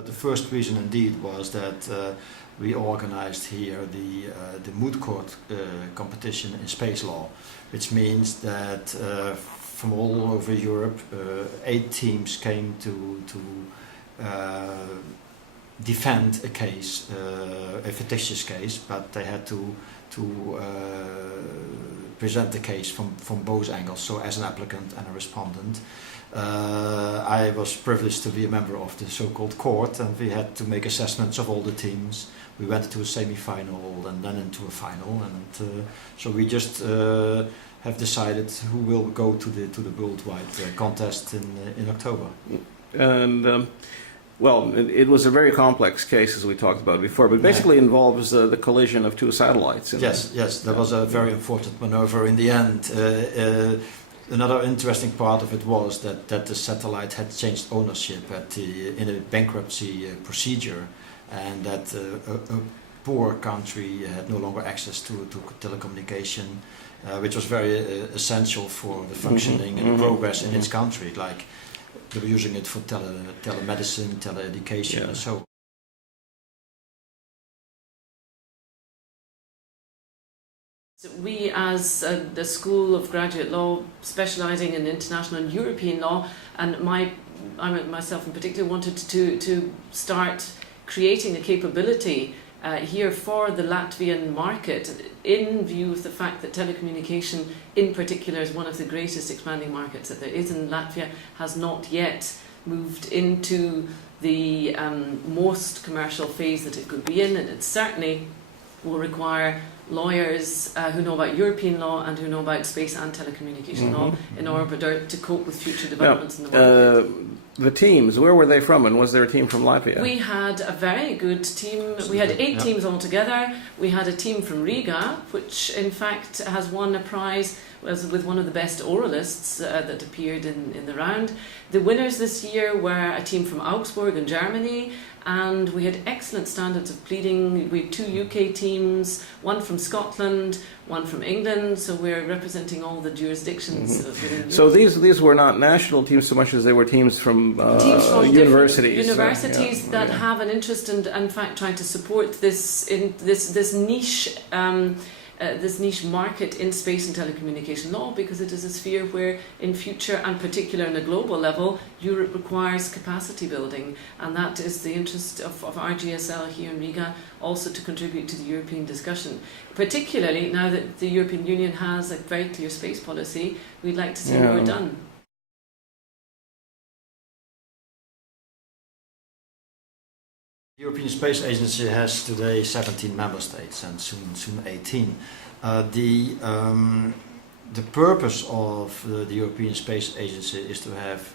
But the first reason indeed was that we organized here the moot court competition in space law, which means that from all over Europe, 8 teams came to defend a case, a fictitious case, but they had to present the case from both angles, so as an applicant and a respondent. I was privileged to be a member of the so-called court, and we had to make assessments of all the teams. We went to a semi-final and then into a final, and so we just have decided who will go to the worldwide contest in October. And well, it was a very complex case, as we talked about before, but basically involves the collision of 2 satellites. Yes, there was a very unfortunate maneuver in the end. Another interesting part of it was that the satellite had changed ownership in a bankruptcy procedure, and that a poor country had no longer access to telecommunication, which was very essential for the functioning and progress in its country. Like, they were using it for telemedicine, tele-education, and so. We, as the School of Graduate Law, specialising in international and European law, and I myself in particular wanted to start creating a capability here for the Latvian market, in view of the fact that telecommunication in particular is one of the greatest expanding markets that there is in Latvia, has not yet moved into the most commercial phase that it could be in, and it certainly will require lawyers who know about European law and who know about space and telecommunication law in order to cope with future developments in the market. The teams, where were they from, and was there a team from Latvia? We had a very good team. We had 8 teams altogether. We had a team from Riga, which in fact has won a prize with one of the best oralists that appeared in the round. The winners this year were a team from Augsburg in Germany, and we had excellent standards of pleading. We had 2 UK teams, one from Scotland, one from England, so we're representing all the jurisdictions within Europe. So these were not national teams so much as they were teams from universities. Universities that have an interest in fact trying to support this niche this niche market in space and telecommunication law, because it is a sphere where in future, and particularly on a global level, Europe requires capacity building, and that is the interest of RGSL here in Riga, also to contribute to the European discussion. Particularly now that the European Union has a very clear space policy, we'd like to see more done. The European Space Agency has today 17 member states and soon 18. The purpose of the European Space Agency is to have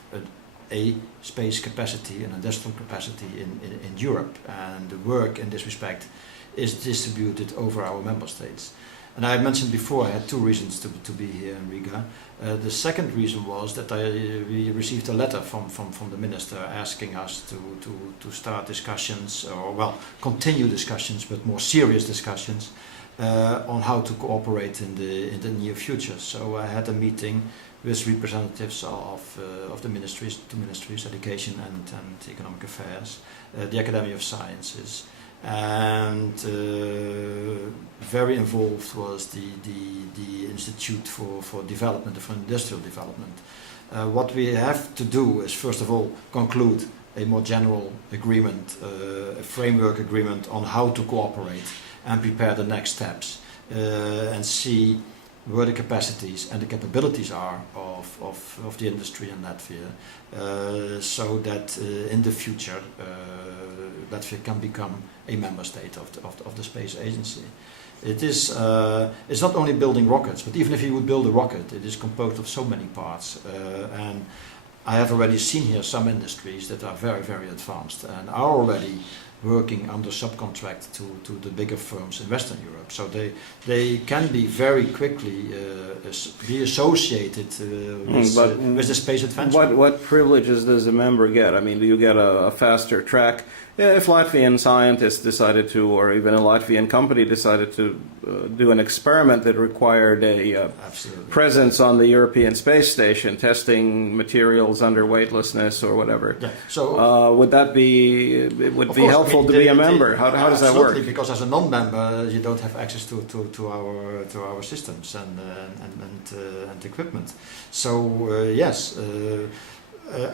a space capacity, an industrial capacity in Europe, and the work in this respect is distributed over our member states. And I mentioned before I had 2 reasons to be here in Riga. The second reason was that we received a letter from the minister asking us to start discussions, or well, continue discussions, but more serious discussions on how to cooperate in the near future. So I had a meeting with representatives of the ministries, 2 ministries, Education and Economic Affairs, the Academy of Sciences, and very involved was the Institute for Development, for Industrial Development. What we have to do is, first of all, conclude a more general agreement, a framework agreement on how to cooperate and prepare the next steps, and see where the capacities and the capabilities are of the industry in Latvia, so that in the future Latvia can become a member state of the Space Agency. It is it's not only building rockets, but even if you would build a rocket, it is composed of so many parts, and I have already seen here some industries that are very, very advanced and are already working under subcontract to the bigger firms in Western Europe. So they can be very quickly be associated with the space adventure. What privileges does a member get? I mean, do you get a faster track Yeah, if Latvian scientists decided to, or even a Latvian company decided to do an experiment that required a Absolutely. presence on the European Space Station, testing materials under weightlessness or whatever, Yeah. So would that be? It would of be course, helpful I mean, to be a member. How does that work? Absolutely, because as a non-member, you don't have access to our systems and equipment. So yes,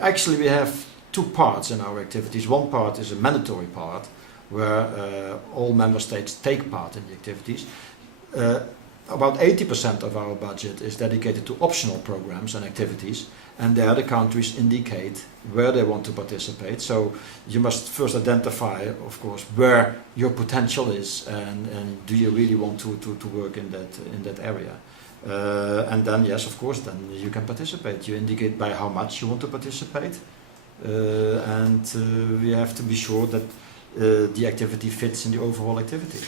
actually we have two parts in our activities. One part is a mandatory part, where all member states take part in the activities. About 80% of our budget is dedicated to optional programs and activities, and there the countries indicate where they want to participate. So you must first identify, of course, where your potential is, and do you really want to work in that area. And then, yes, of course, then you can participate. You indicate by how much you want to participate, and we have to be sure that the activity fits in the overall activity.